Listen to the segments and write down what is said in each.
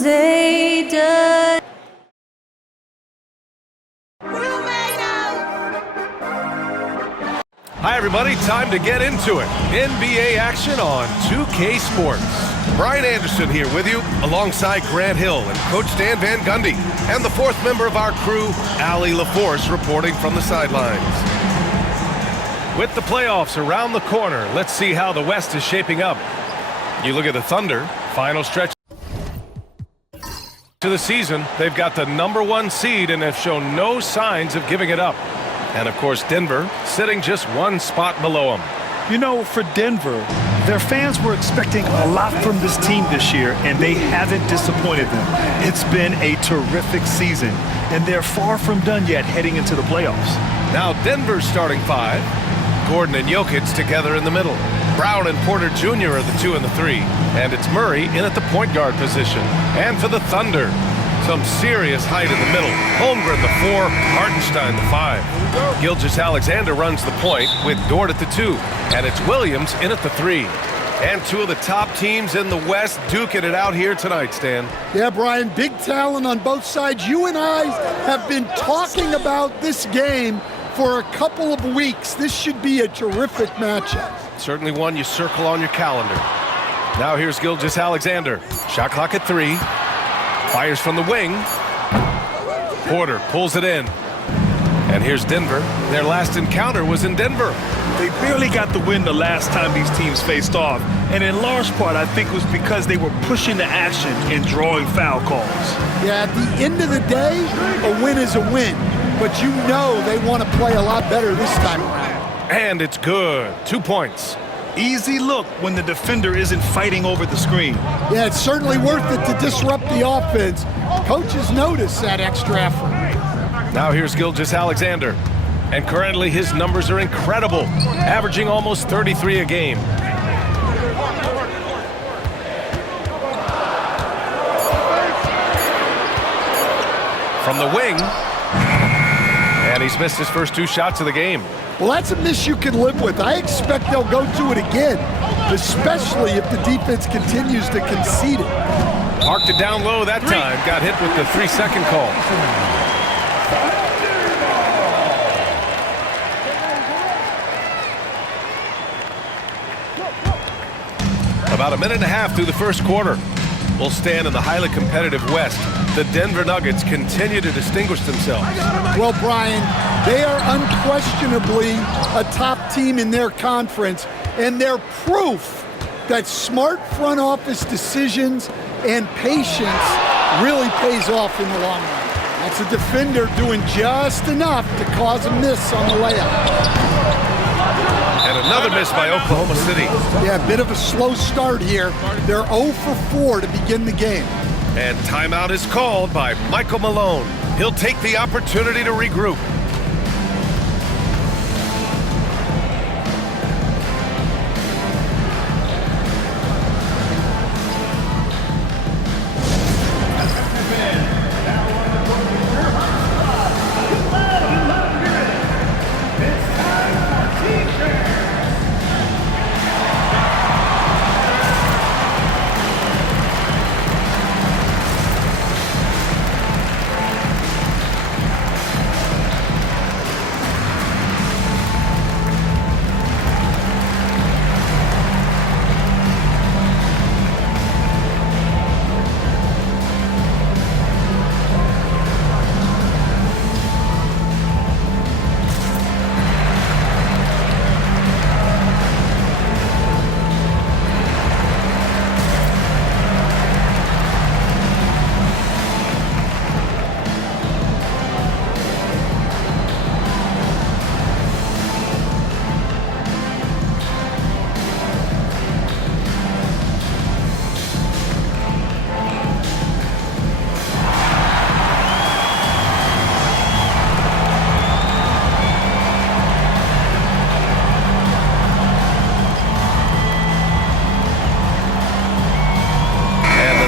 say does. Hi, everybody. Time to get into it. NBA action on 2K Sports. Brian Anderson here with you, alongside Grant Hill and Coach Dan Van Gundy, and the fourth member of our crew, Allie LaForce, reporting from the sidelines. With the playoffs around the corner, let's see how the West is shaping up. You look at the Thunder, final stretch to the season. They've got the #1 seed and have shown no signs of giving it up. And, of course, Denver sitting just one spot below them. You know, for Denver, their fans were expecting a lot from this team this year, and they haven't disappointed them. It's been a terrific season, and they're far from done yet heading into the playoffs. Now Denver's starting five. Gordon and Jokic together in the middle. Brown and Porter Jr. are the 2 and the 3. And it's Murray in at the point guard position. And for the Thunder, some serious height in the middle. Holmgren the 4, Hartenstein the 5. Gilgeous-Alexander runs the point with Dort at the 2. And it's Williams in at the 3. And 2 of the top teams in the West duking it out here tonight, Stan. Yeah, Brian, big talent on both sides. You and I have been talking about this game for a couple of weeks. This should be a terrific matchup. Certainly one you circle on your calendar. Now here's Gilgeous-Alexander. Shot clock at 3. Fires from the wing. Porter pulls it in. And here's Denver. Their last encounter was in Denver. They barely got the win the last time these teams faced off. And in large part, I think it was because they were pushing the action and drawing foul calls. Yeah, at the end of the day, a win is a win. But you know they want to play a lot better this time around. And it's good. 2 points. Easy look when the defender isn't fighting over the screen. Yeah, it's certainly worth it to disrupt the offense. Coaches notice that extra effort. Now here's Gilgeous-Alexander. And currently his numbers are incredible, averaging almost 33 a game. From the wing. And he's missed his first 2 shots of the game. Well, that's a miss you can live with. I expect they'll go to it again, especially if the defense continues to concede it. Marked it down low that time. Got hit with the 3-second call. About a minute and a half through the first quarter. We'll stand in the highly competitive West. The Denver Nuggets continue to distinguish themselves. Well, Brian, they are unquestionably a top team in their conference, and they're proof that smart front office decisions and patience really pays off in the long run. That's a defender doing just enough to cause a miss on the layup. And another miss by Oklahoma City. Yeah, a bit of a slow start here. They're 0 for 4 to begin the game. And timeout is called by Michael Malone. He'll take the opportunity to regroup.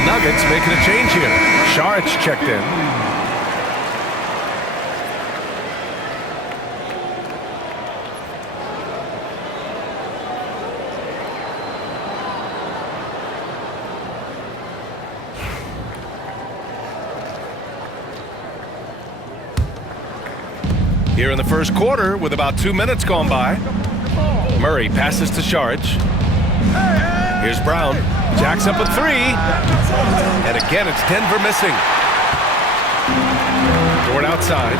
Nuggets making a change here. Saric checked in. Here in the first quarter, with about 2 minutes gone by, Murray passes to Saric. Here's Brown. Jacks up a three. And again, it's Denver missing. Dort outside.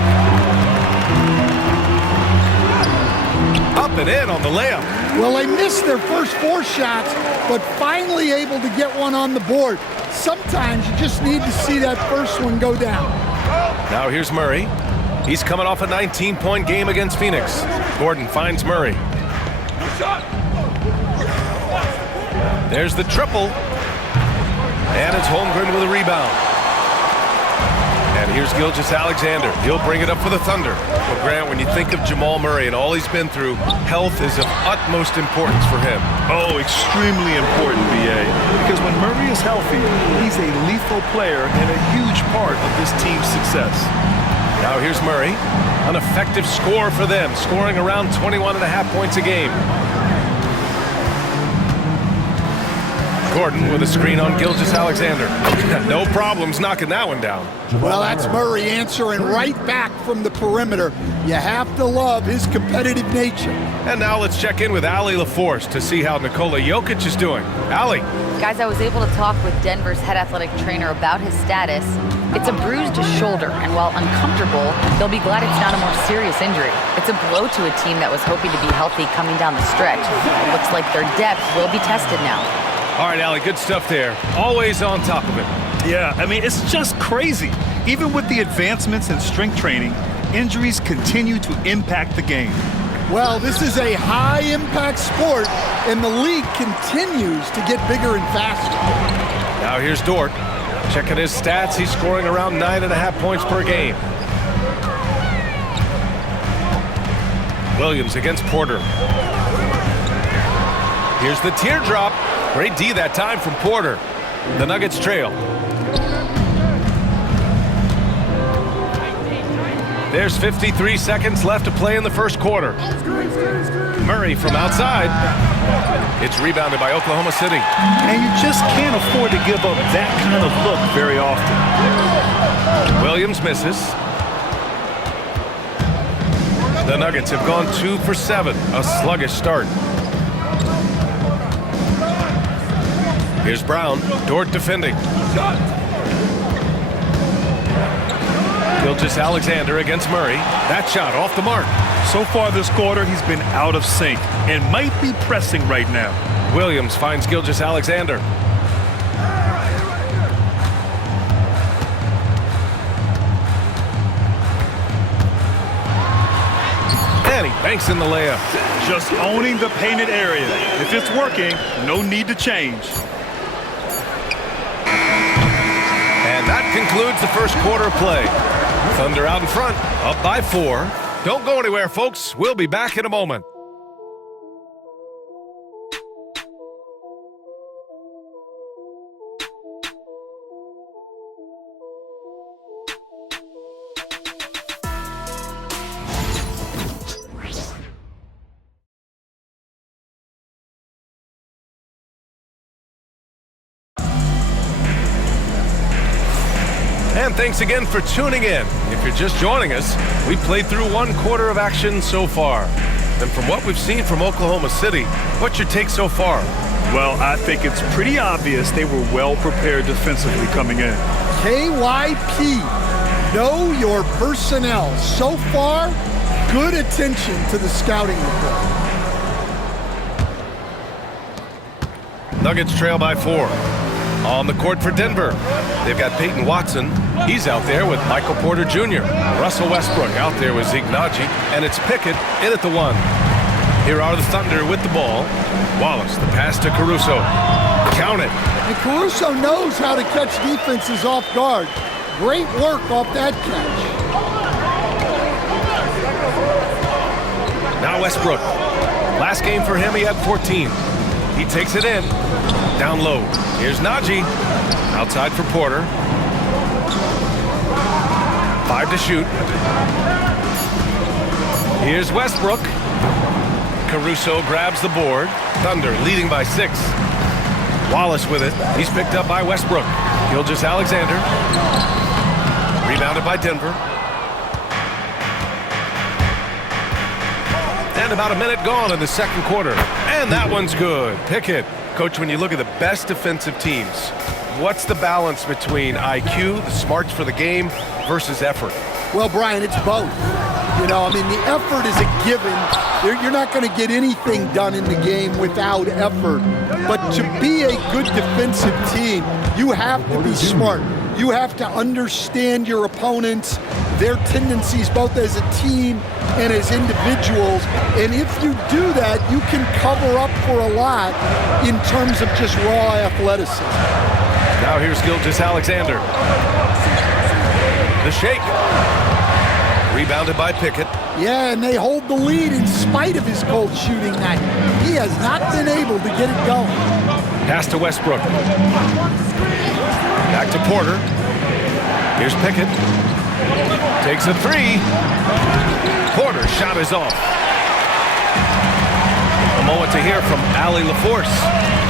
Up and in on the layup. Well, they missed their first 4 shots, but finally able to get one on the board. Sometimes you just need to see that first one go down. Now here's Murray. He's coming off a 19-point game against Phoenix. Gordon finds Murray. There's the triple. And it's Holmgren with a rebound. And here's Gilgeous-Alexander. He'll bring it up for the Thunder. Well, Grant, when you think of Jamal Murray and all he's been through, health is of utmost importance for him. Oh, extremely important, B.A. Because when Murray is healthy, he's a lethal player and a huge part of this team's success. Now here's Murray. An effective score for them, scoring around 21.5 points a game. Gordon with a screen on Gilgeous-Alexander. No problems knocking that one down. Well, that's Murray answering right back from the perimeter. You have to love his competitive nature. And now let's check in with Allie LaForce to see how Nikola Jokic is doing. Allie. Guys, I was able to talk with Denver's head athletic trainer about his status. It's a bruised shoulder, and while uncomfortable, they'll be glad it's not a more serious injury. It's a blow to a team that was hoping to be healthy coming down the stretch. It looks like their depth will be tested now. All right, Allie, good stuff there. Always on top of it. Yeah, I mean, it's just crazy. Even with the advancements in strength training, injuries continue to impact the game. Well, this is a high-impact sport, and the league continues to get bigger and faster. Now here's Dort. Checking his stats, he's scoring around 9.5 points per game. Williams against Porter. Here's the teardrop. Great D that time from Porter. The Nuggets trail. There's 53 seconds left to play in the first quarter. Murray from outside. It's rebounded by Oklahoma City. And you just can't afford to give up that kind of look very often. Williams misses. The Nuggets have gone 2 for 7. A sluggish start. Here's Brown. Dort defending. Gilgeous-Alexander against Murray. That shot off the mark. So far this quarter, he's been out of sync and might be pressing right now. Williams finds Gilgeous-Alexander. And he banks in the layup. Just owning the painted area. If it's working, no need to change. And that concludes the first quarter of play. Thunder out in front, up by 4. Don't go anywhere, folks. We'll be back in a moment. And thanks again for tuning in. If you're just joining us, we played through 1 quarter of action so far. And from what we've seen from Oklahoma City, what's your take so far? Well, I think it's pretty obvious they were well prepared defensively coming in. KYP, know your personnel. So far, good attention to the scouting report. Nuggets trail by 4. On the court for Denver, they've got Peyton Watson. He's out there with Michael Porter Jr. Russell Westbrook out there with Zeke Naji. And it's Pickett in at the 1. Here are the Thunder with the ball. Wallace, the pass to Caruso. Count it. And Caruso knows how to catch defenses off guard. Great work off that catch. Now Westbrook. Last game for him, he had 14. He takes it in. Down low. Here's Naji. Outside for Porter. 5 to shoot. Here's Westbrook. Caruso grabs the board. Thunder leading by 6. Wallace with it. He's picked up by Westbrook. Gilgeous-Alexander. Rebounded by Denver. And about a minute gone in the second quarter. And that one's good. Pickett. Coach, when you look at the best defensive teams, what's the balance between IQ, the smarts for the game, versus effort? Well, Brian, it's both. You know, I mean, the effort is a given. You're not going to get anything done in the game without effort. But to be a good defensive team, you have to be smart. You have to understand your opponents, their tendencies, both as a team and as individuals. And if you do that, you can cover up for a lot in terms of just raw athleticism. Now here's Gilgeous-Alexander. The shake. Rebounded by Pickett. Yeah, and they hold the lead in spite of his cold shooting night. He has not been able to get it going. Pass to Westbrook. Back to Porter. Here's Pickett. Takes a three. Porter's shot is off. A moment to hear from Allie LaForce.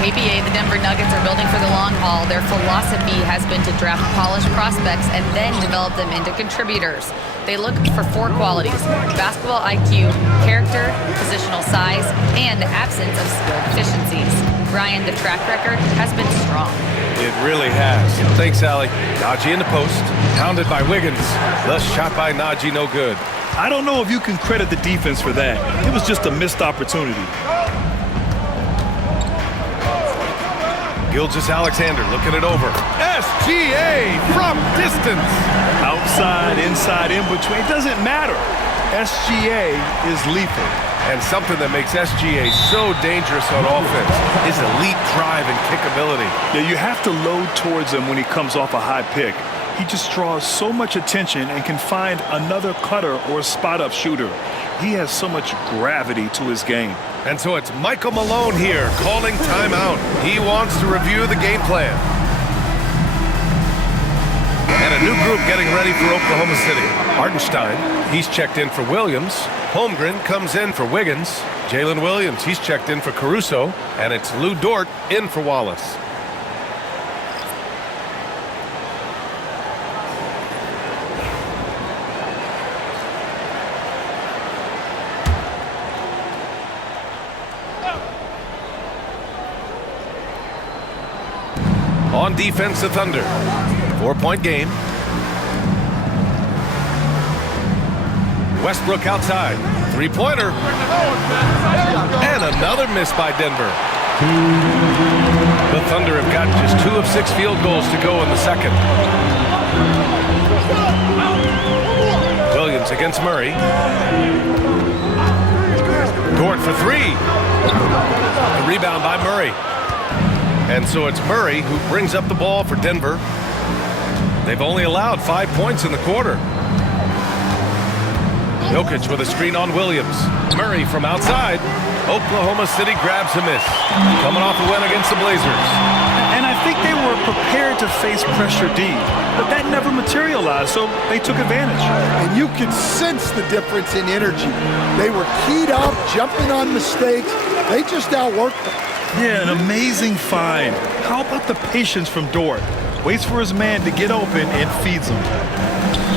KBA, the Denver Nuggets are building for the long haul. Their philosophy has been to draft polished prospects and then develop them into contributors. They look for 4 qualities: basketball IQ, character, positional size, and absence of skill deficiencies. Brian, the track record has been strong. It really has. Thanks, Allie. Najee in the post. Pounded by Wiggins. The shot by Najee, no good. I don't know if you can credit the defense for that. It was just a missed opportunity. Gilgeous-Alexander looking it over. SGA from distance. Outside, inside, in between, it doesn't matter. SGA is lethal. And something that makes SGA so dangerous on offense is elite drive and kick ability. Yeah, you have to load towards him when he comes off a high pick. He just draws so much attention and can find another cutter or spot-up shooter. He has so much gravity to his game. And so it's Michael Malone here calling timeout. He wants to review the game plan. And a new group getting ready for Oklahoma City. Hartenstein, he's checked in for Williams. Holmgren comes in for Wiggins. Jalen Williams, he's checked in for Caruso. And it's Lou Dort in for Wallace. On defense, the Thunder. 4-point game. Westbrook outside. Three-pointer. And another miss by Denver. The Thunder have got just 2 of 6 field goals to go in the second. Williams against Murray. Dort for 3. The rebound by Murray. And so it's Murray who brings up the ball for Denver. They've only allowed 5 points in the quarter. Jokic with a screen on Williams. Murray from outside. Oklahoma City grabs a miss. Coming off a win against the Blazers. And I think they were prepared to face pressure D, but that never materialized, so they took advantage. And you could sense the difference in energy. They were keyed up, jumping on mistakes. They just outworked them. Yeah, an amazing find. How about the patience from Dort? Waits for his man to get open and feeds him.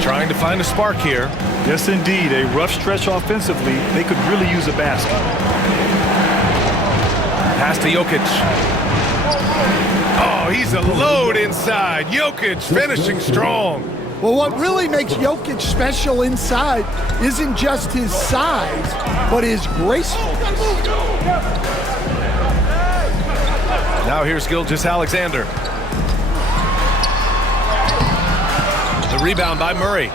Trying to find a spark here. Yes, indeed. A rough stretch offensively. They could really use a basket. Pass to Jokic. Oh, he's a load inside. Jokic finishing strong. Well, what really makes Jokic special inside isn't just his size, but his gracefulness. Now here's Gilgeous-Alexander. The rebound by Murray.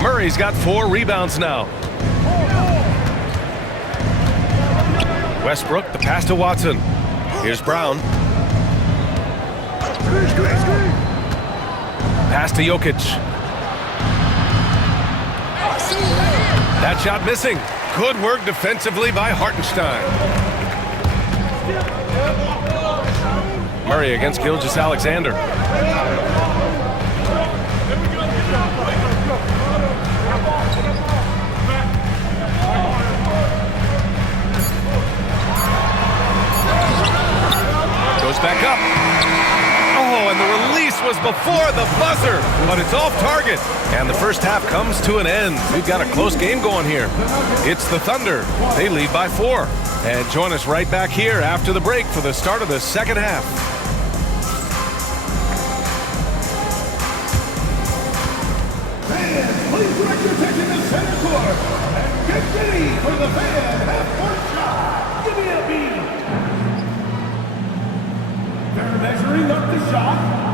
Murray's got 4 rebounds now. Westbrook, the pass to Watson. Here's Brown. Pass to Jokic. That shot missing. Good work defensively by Hartenstein. Murray against Gilgeous-Alexander. Goes back up. Oh, and the release was before the buzzer, but it's off target. And the first half comes to an end. We've got a close game going here. It's the Thunder. They lead by 4. And join us right back here after the break for the start of the second half. Fans, please direct your attention to center court and get ready for the fan half-court shot. Give me a beat. They're measuring up the shot.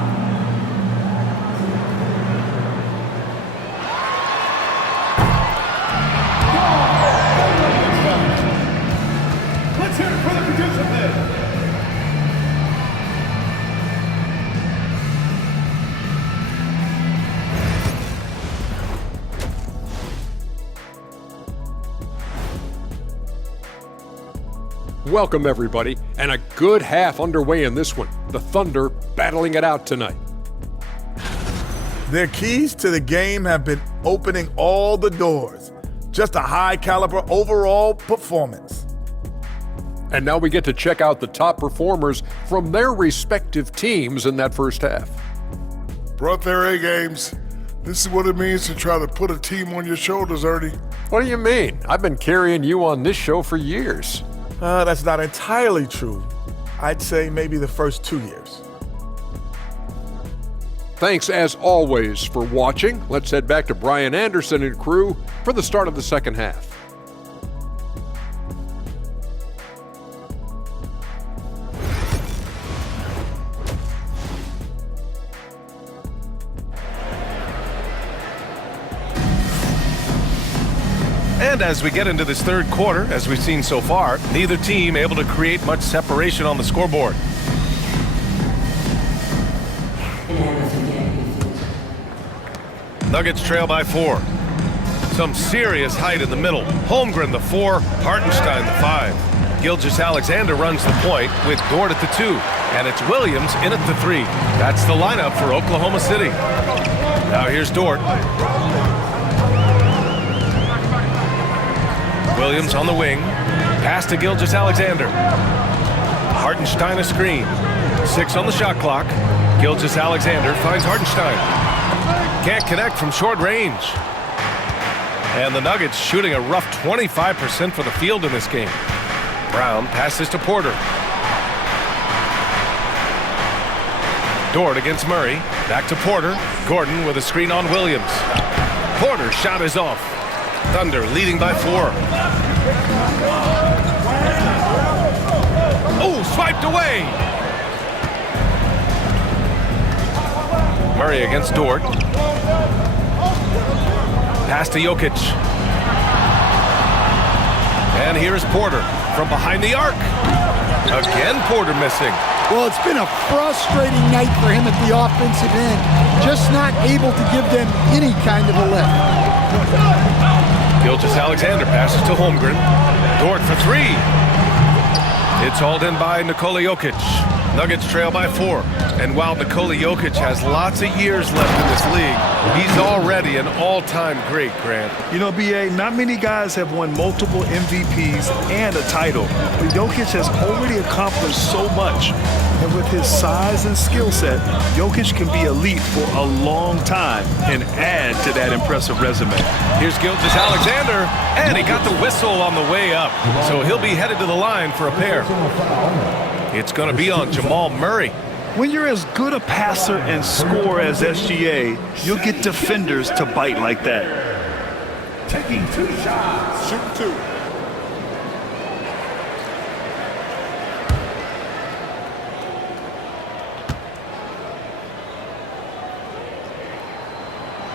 Let's hear it for the participant. Welcome, everybody, and a good half underway in this one. The Thunder battling it out tonight. Their keys to the game have been opening all the doors. Just a high-caliber overall performance. And now we get to check out the top performers from their respective teams in that first half. Brought their A-games. This is what it means to try to put a team on your shoulders, Ernie. What do you mean? I've been carrying you on this show for years. That's not entirely true. I'd say maybe the first 2 years. Thanks, as always, for watching. Let's head back to Brian Anderson and crew for the start of the second half. And as we get into this third quarter, as we've seen so far, neither team able to create much separation on the scoreboard. Nuggets trail by 4. Some serious height in the middle. Holmgren the 4, Hartenstein the 5. Gilgeous-Alexander runs the point with Dort at the 2. And it's Williams in at the 3. That's the lineup for Oklahoma City. Now here's Dort. Williams on the wing. Pass to Gilgeous-Alexander. Hartenstein a screen. 6 on the shot clock. Gilgeous-Alexander finds Hartenstein. Can't connect from short range. And the Nuggets shooting a rough 25% for the field in this game. Brown passes to Porter. Dort against Murray. Back to Porter. Gordon with a screen on Williams. Porter's shot is off. Thunder leading by 4. Oh, swiped away. Murray against Dort. Pass to Jokic. And here's Porter from behind the arc. Again, Porter missing. Well, it's been a frustrating night for him at the offensive end. Just not able to give them any kind of a lift. Gilgeous-Alexander passes to Holmgren. Dort for 3. It's hauled in by Nikola Jokic. Nuggets trail by 4. And while Nikola Jokic has lots of years left in this league, he's already an all-time great, Grant. You know, B.A., not many guys have won multiple MVPs and a title, but Jokic has already accomplished so much. And with his size and skill set, Jokic can be elite for a long time and add to that impressive resume. Here's Gilgeous-Alexander, and he got the whistle on the way up. So he'll be headed to the line for a pair. It's going to be on Jamal Murray. When you're as good a passer and scorer as SGA, you'll get defenders to bite like that. Taking 2 shots. Shoot 2.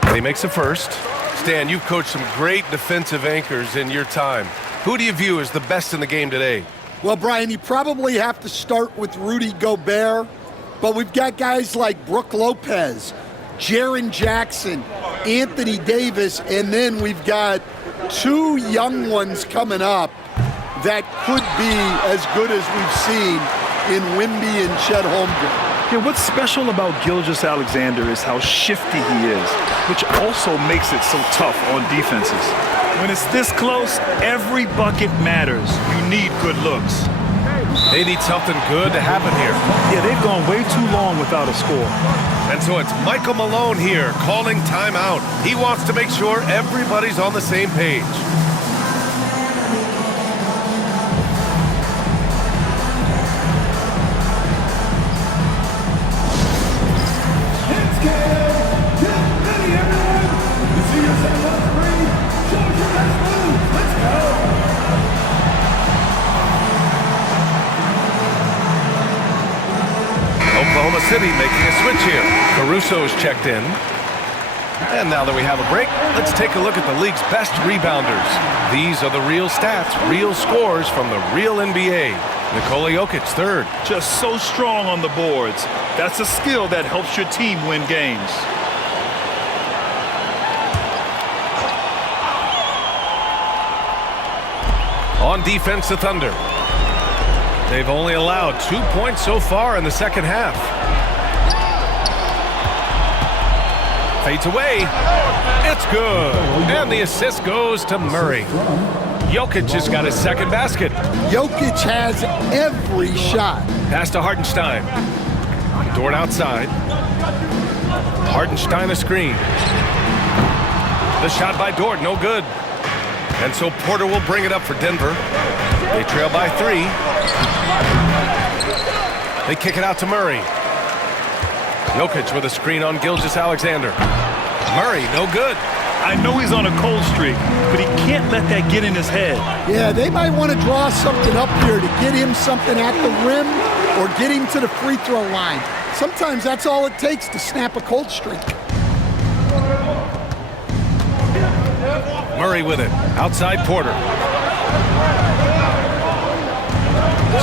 And he makes a first. Stan, you've coached some great defensive anchors in your time. Who do you view as the best in the game today? Well, Brian, you probably have to start with Rudy Gobert, but we've got guys like Brook Lopez, Jaren Jackson, Anthony Davis, and then we've got 2 young ones coming up that could be as good as we've seen in Wemby and Chet Holmgren. Yeah, what's special about Gilgeous-Alexander is how shifty he is, which also makes it so tough on defenses. When it's this close, every bucket matters. You need good looks. They need something good to happen here. Yeah, they've gone way too long without a score. And so it's Michael Malone here calling timeout. He wants to make sure everybody's on the same page. Oklahoma City making a switch here. Caruso's checked in. And now that we have a break, let's take a look at the league's best rebounders. These are the real stats, real scores from the real NBA. Nikola Jokic, third. Just so strong on the boards. That's a skill that helps your team win games. On defense, the Thunder. They've only allowed 2 points so far in the second half. Fades away. It's good. And the assist goes to Murray. Jokic has got his second basket. Jokic has every shot. Pass to Hartenstein. Dort outside. Hartenstein a screen. The shot by Dort, no good. And so Porter will bring it up for Denver. They trail by 3. They kick it out to Murray. Jokic with a screen on Gilgeous-Alexander. Murray, no good. I know he's on a cold streak, but he can't let that get in his head. Yeah, they might want to draw something up here to get him something at the rim or get him to the free throw line. Sometimes that's all it takes to snap a cold streak. Murray with it. Outside Porter.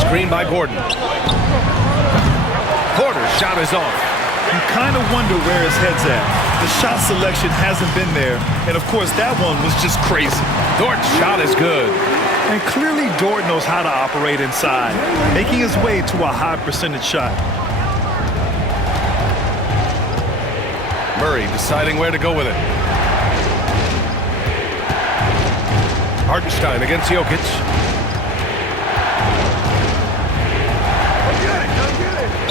Screen by Gordon. Porter's shot is off. You kind of wonder where his head's at. The shot selection hasn't been there, and of course that one was just crazy. Dort's shot is good. And clearly Dort knows how to operate inside, making his way to a high percentage shot. Murray deciding where to go with it. Hartenstein against Jokic.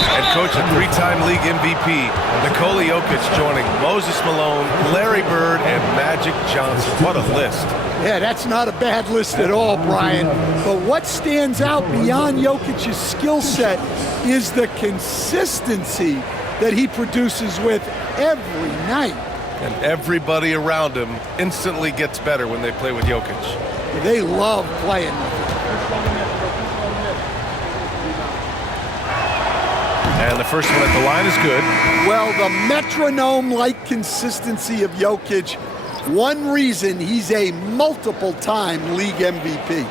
And coach, a 3-time league MVP, Nikola Jokic joining Moses Malone, Larry Bird, and Magic Johnson. What a list. Yeah, that's not a bad list at all, Brian. But what stands out beyond Jokic's skill set is the consistency that he produces with every night. And everybody around him instantly gets better when they play with Jokic. They love playing with him. And the first one at the line is good. Well, the metronome-like consistency of Jokic, one reason he's a multiple-time league MVP.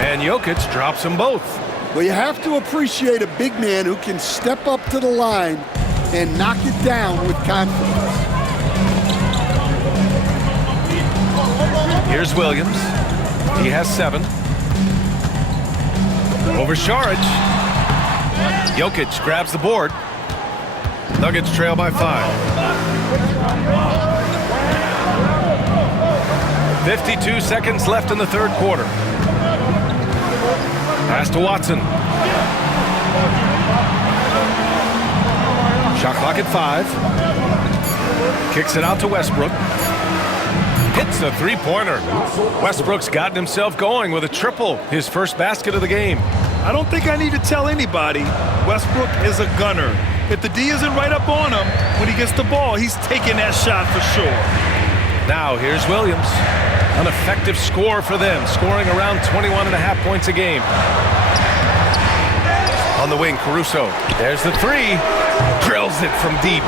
And Jokic drops them both. Well, you have to appreciate a big man who can step up to the line and knock it down with confidence. Here's Williams. He has 7. Over Šarić. Jokic grabs the board. Nuggets trail by 5. 52 seconds left in the third quarter. Pass to Watson. Shot clock at 5. Kicks it out to Westbrook. Hits the three-pointer. Westbrook's gotten himself going with a triple, his first basket of the game. I don't think I need to tell anybody, Westbrook is a gunner. If the D isn't right up on him, when he gets the ball, he's taking that shot for sure. Now here's Williams. An effective score for them, scoring around 21.5 points a game. On the wing, Caruso. There's the 3. Drills it from deep.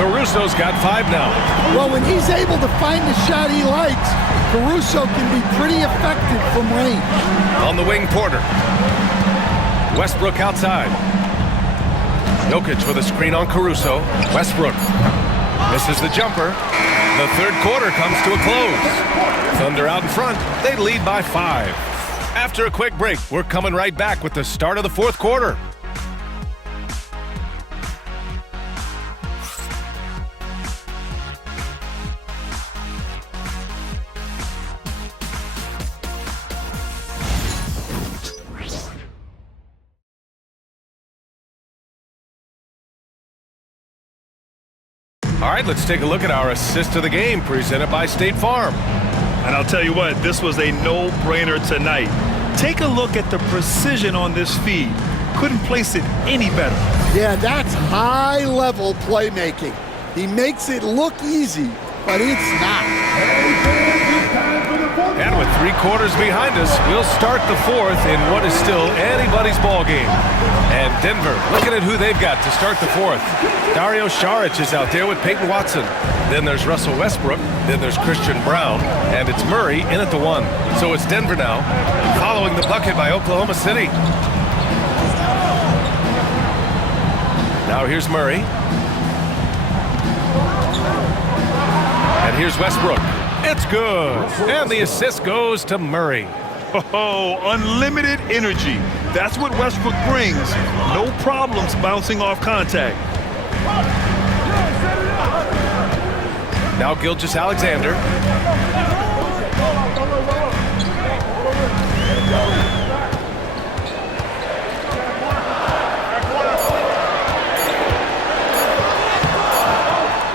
Caruso's got 5 now. Well, when he's able to find the shot he likes, Caruso can be pretty effective from range. On the wing, Porter. Westbrook outside. Jokic with a screen on Caruso. Westbrook misses the jumper. The third quarter comes to a close. Thunder out in front. They lead by 5. After a quick break, we're coming right back with the start of the fourth quarter. All right, let's take a look at our assist of the game presented by State Farm. And I'll tell you what, this was a no-brainer tonight. Take a look at the precision on this feed. Couldn't place it any better. Yeah, that's high-level playmaking. He makes it look easy, but it's not. And with 3 quarters behind us, we'll start the 4th in what is still anybody's ball game. And Denver, looking at who they've got to start the 4th. Dario Saric is out there with Peyton Watson. Then there's Russell Westbrook. Then there's Christian Brown. And it's Murray in at the 1. So it's Denver now, following the bucket by Oklahoma City. Now here's Murray. And here's Westbrook. It's good. And the assist goes to Murray. Oh, unlimited energy. That's what Westbrook brings. No problems bouncing off contact. Now Gilgeous-Alexander.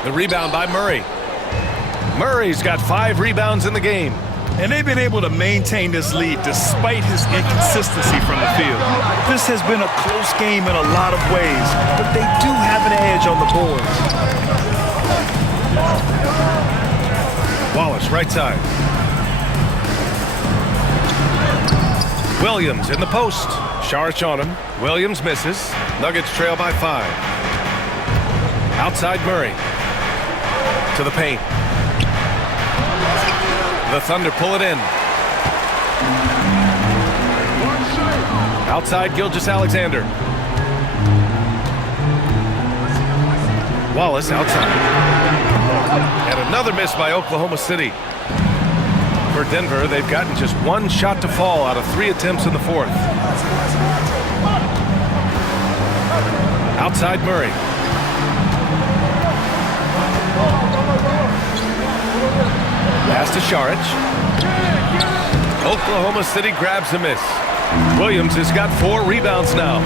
The rebound by Murray. Murray's got 5 rebounds in the game. And they've been able to maintain this lead despite his inconsistency from the field. This has been a close game in a lot of ways, but they do have an edge on the boards. Wallace, right side. Williams in the post. Saric on him. Williams misses. Nuggets trail by 5. Outside Murray. To the paint. The Thunder pull it in. Outside Gilgeous-Alexander. Wallace outside. And another miss by Oklahoma City. For Denver, they've gotten just 1 shot to fall out of 3 attempts in the 4th. Outside Murray. Pass to Saric. Oklahoma City grabs the miss. Williams has got 4 rebounds now.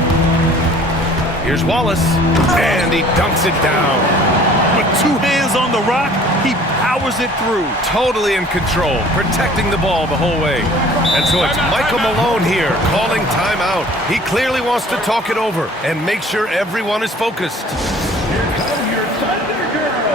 Here's Wallace, and he dunks it down. With 2 hands on the rock, he powers it through. Totally in control, protecting the ball the whole way. And so it's Michael Malone here calling timeout. He clearly wants to talk it over and make sure everyone is focused. Here come your Thunder Girls.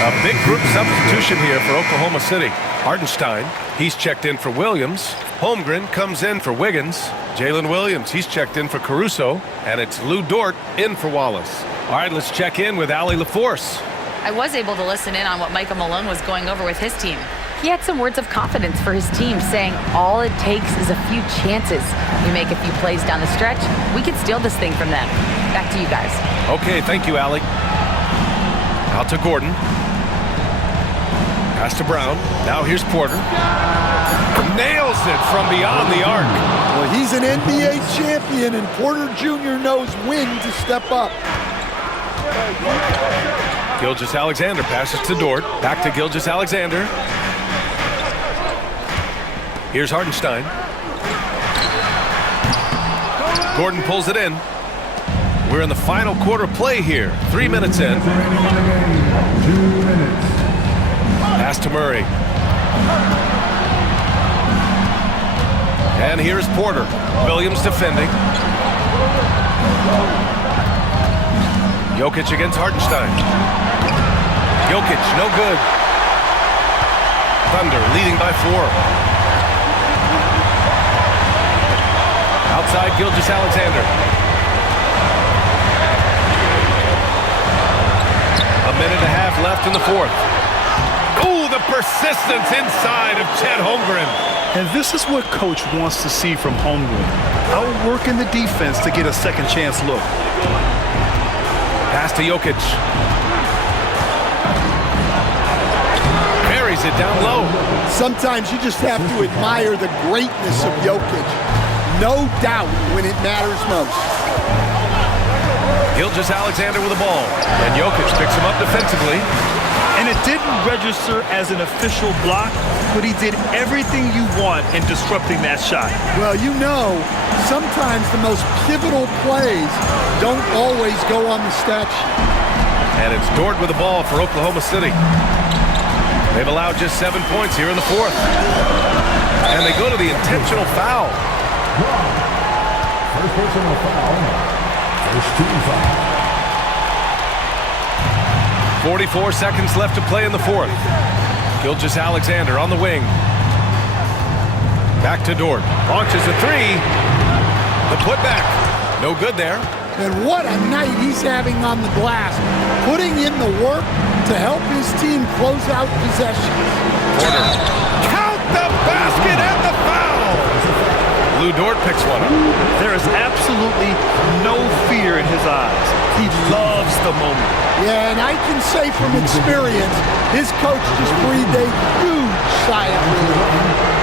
A big group substitution here for Oklahoma City. Hartenstein, he's checked in for Williams. Holmgren comes in for Wiggins. Jalen Williams, he's checked in for Caruso. And it's Lou Dort in for Wallace. All right, let's check in with Allie LaForce. I was able to listen in on what Michael Malone was going over with his team. He had some words of confidence for his team, saying all it takes is a few chances. We make a few plays down the stretch, we could steal this thing from them. Back to you guys. Okay, thank you, Allie. Out to Gordon. Pass to Brown. Now here's Porter. Nails it from beyond the arc. Well, he's an NBA champion, and Porter Jr. knows when to step up. Gilgeous-Alexander passes to Dort. Back to Gilgeous-Alexander. Here's Hartenstein. Gordon pulls it in. We're in the final quarter play here. 3 minutes in. 2 minutes. Pass to Murray. And here's Porter. Williams defending. Jokic against Hartenstein. Jokic, no good. Thunder leading by 4. Outside Gilgeous-Alexander. A minute and a half left in the 4th. Oh, the persistence inside of Chet Holmgren. And this is what coach wants to see from Holmgren. Outworking the defense to get a second chance look. Pass to Jokic. Buries it down low. Sometimes you just have to admire the greatness of Jokic. no doubt when it matters most. Gilgeous-Alexander with the ball, and Jokic picks him up defensively. And it didn't register as an official block, but he did everything you want in disrupting that shot. Well, you know, sometimes the most pivotal plays don't always go on the stat sheet. And it's Dort with the ball for Oklahoma City. They've allowed just 7 points here in the fourth. And they go to the intentional foul. First personal foul. First team foul. 44 seconds left to play in the fourth. Gilgeous-Alexander on the wing. Back to Dort. Launches a three. The putback. No good there. And what a night he's having on the glass, putting in the work to help his team close out possessions. Porter. Count the basket and the foul. Lou Dort picks one up. There is absolutely no fear in his eyes. He loves the moment. Yeah, and I can say from experience, his coach just breathed a huge sigh of relief.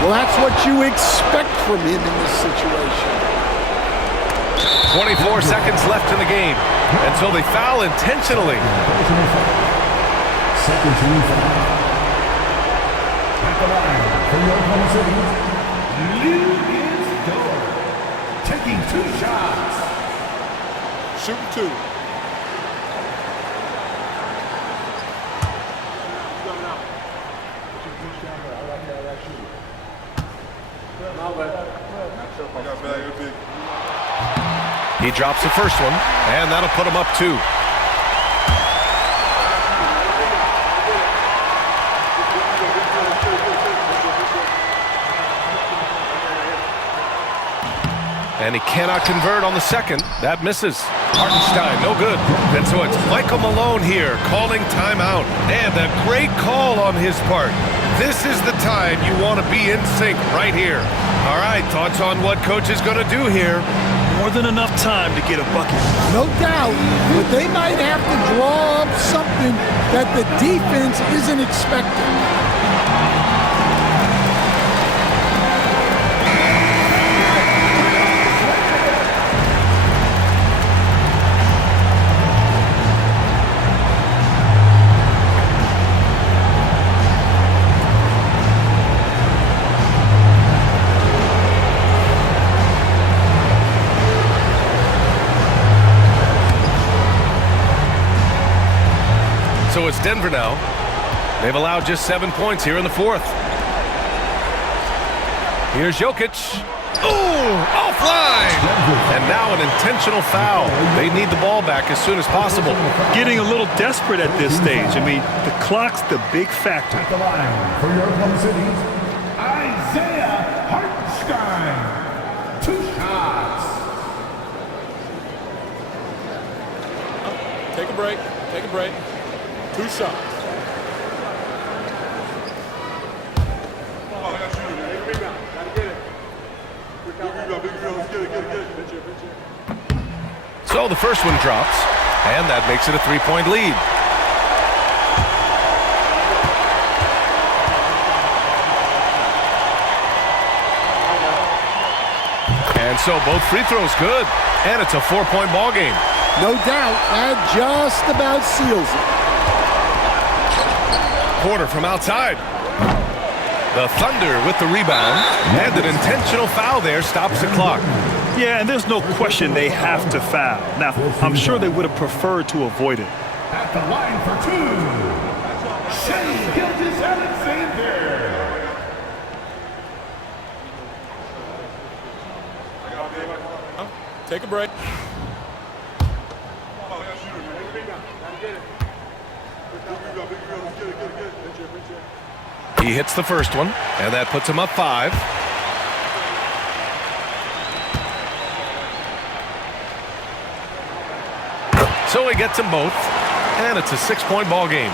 Well, that's what you expect from him in this situation. 24 seconds left in the game. And so they foul intentionally. Second team foul. At the line for the Oklahoma City, Lou Dort. Taking 2 shots. Shooting 2. He drops the first one, and that'll put him up 2. And he cannot convert on the second. That misses. Hartenstein, no good. And so it's Michael Malone here calling timeout. And a great call on his part. This is the time you want to be in sync right here. All right, thoughts on what coach is going to do here? More than enough time to get a bucket. No doubt, but they might have to draw up something that the defense isn't expecting. So it's Denver now. They've allowed just 7 points here in the fourth. Here's Jokic. Ooh, offline! And now an intentional foul. They need the ball back as soon as possible. Getting a little desperate at this stage. I mean, the clock's the big factor. At the line for your Oklahoma City, Isaiah Hartenstein. 2 shots. Take a break. Take a break. 2 shots. So the first one drops, and that makes it a 3-point lead. And so both free throws good, and it's a 4-point ball game. No doubt, that just about seals it. Porter from outside. The Thunder with the rebound, and an intentional foul there stops the clock. Yeah, and there's no question they have to foul. Now, I'm sure they would have preferred to avoid it. At the line for 2, Shai Gilgeous-Alexander. Take a break. He hits the first one, and that puts him up 5. So he gets them both. And it's a 6-point ball game.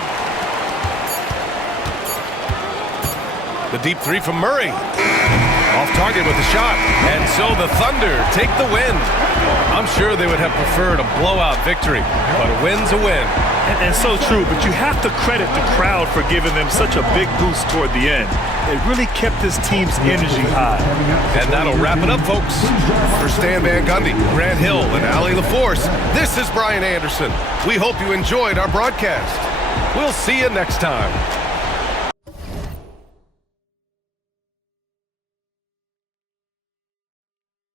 The deep three from Murray. Off target with the shot. And so the Thunder take the win. I'm sure they would have preferred a blowout victory, but a win's a win. And so true, but you have to credit the crowd for giving them such a big boost toward the end. It really kept this team's energy high. And that'll wrap it up, folks. For Stan Van Gundy, Grant Hill, and Allie LaForce, this is Brian Anderson. We hope you enjoyed our broadcast. We'll see you next time.